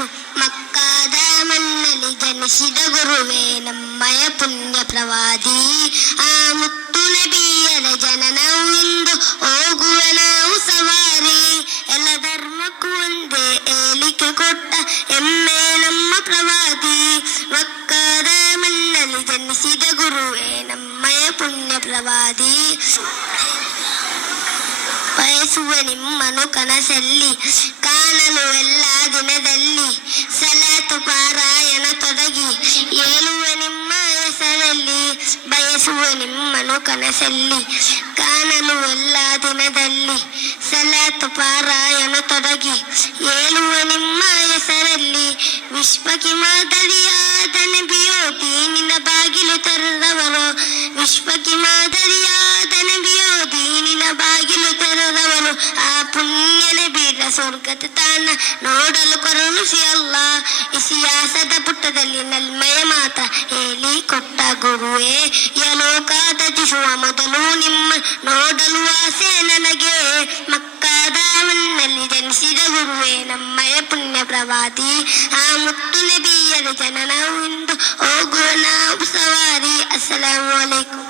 ಅಲೈಕುಂ. ಮಕ್ಕಾದ ಮಣ್ಣಲ್ಲಿ ಜನಿಸಿದ ಗುರುವೇ ನಮ್ಮಯ ಪುಣ್ಯ ಪ್ರವಾದಿ. ಆ ಮುತ್ತು ನಬಿಯರ ಜನನವು ಇಂದು ಹೋಗುವ ನಾವು ಸವಾರಿ. ಎಲ್ಲ ಧರ್ಮಕ್ಕೂ ಒಂದೇ ಏಳಿಕೆ ಕೊಟ್ಟ ಹೆಮ್ಮೆ ನಮ್ಮ ಪ್ರವಾದಿ. ಮಕ್ಕಾದ ಮಣ್ಣಲ್ಲಿ ಜನಿಸಿದ ಗುರುವೇ ನಮ್ಮಯ ಪುಣ್ಯ ಪ್ರವಾದಿ. ಬಯಸುವ ನಿಮ್ಮನು ಕನಸಲ್ಲಿ ಕಾಣಲು ಎಲ್ಲ ದಿನದಲ್ಲಿ ಸಲಾತು ಪಾರಾಯಣ ತೊಡಗಿ ಏಳುವ ನಿಮ್ಮ ಹೆಸರಲ್ಲಿ. ಬಯಸುವ ನಿಮ್ಮನು ಕನಸಲ್ಲಿ ಕಾಣಲು ಎಲ್ಲ ದಿನದಲ್ಲಿ ಸಲಾತು ಪಾರಾಯಣ ತೊಡಗಿ ಏಳುವ ನಿಮ್ಮ ಹೆಸರಲ್ಲಿ. ವಿಶ್ವಕ್ಕೆ ಮಾದರಿಯಾದ ನಬಿಯೋ ದೀನಿನ ಬಾಗಿಲು ತೆರೆದವರು. ವಿಶ್ವಕ್ಕೆ ಮಾದರಿಯಾದ ನಬಿಯೋ ದೀನಿನ ಬಾಗಿಲು ತೆರೆದವರು. ಆ ಪುಣ್ಯ ನಬಿಯ ಸ್ವರ್ಗದ ತಾಣ ನೋಡಲು ಕರುಣಿಸಿ ಅಲ್ಲ. ಇತಿಹಾಸದ ಪುಟದಲ್ಲಿ ನಲ್ಮೆಯ ಮಾತ್ರ ಹೇಳಿ ಕೊಟ್ಟ ಗುರುವೇ. ಯಲೋಕ ತ್ಯಜಿಸುವ ಮೊದಲು ನಿಮ್ಮ ನೋಡಲು ಆಸೆ ನನಗೆ. ಮಕ್ಕಾದ ಮಣ್ಣಲ್ಲಿ ಜನಿಸಿದ ಗುರುವೇ ನಮ್ಮಯ ಪುಣ್ಯ ಪ್ರವಾದಿ. ಆ ಮುತ್ತು ನಬಿಯರ ಜನನವು ಇಂದು ಹೋಗುವ ನಾವು ಸವಾರಿ. ಅಸ್ಸಲಾಮು ಅಲೈಕುಂ.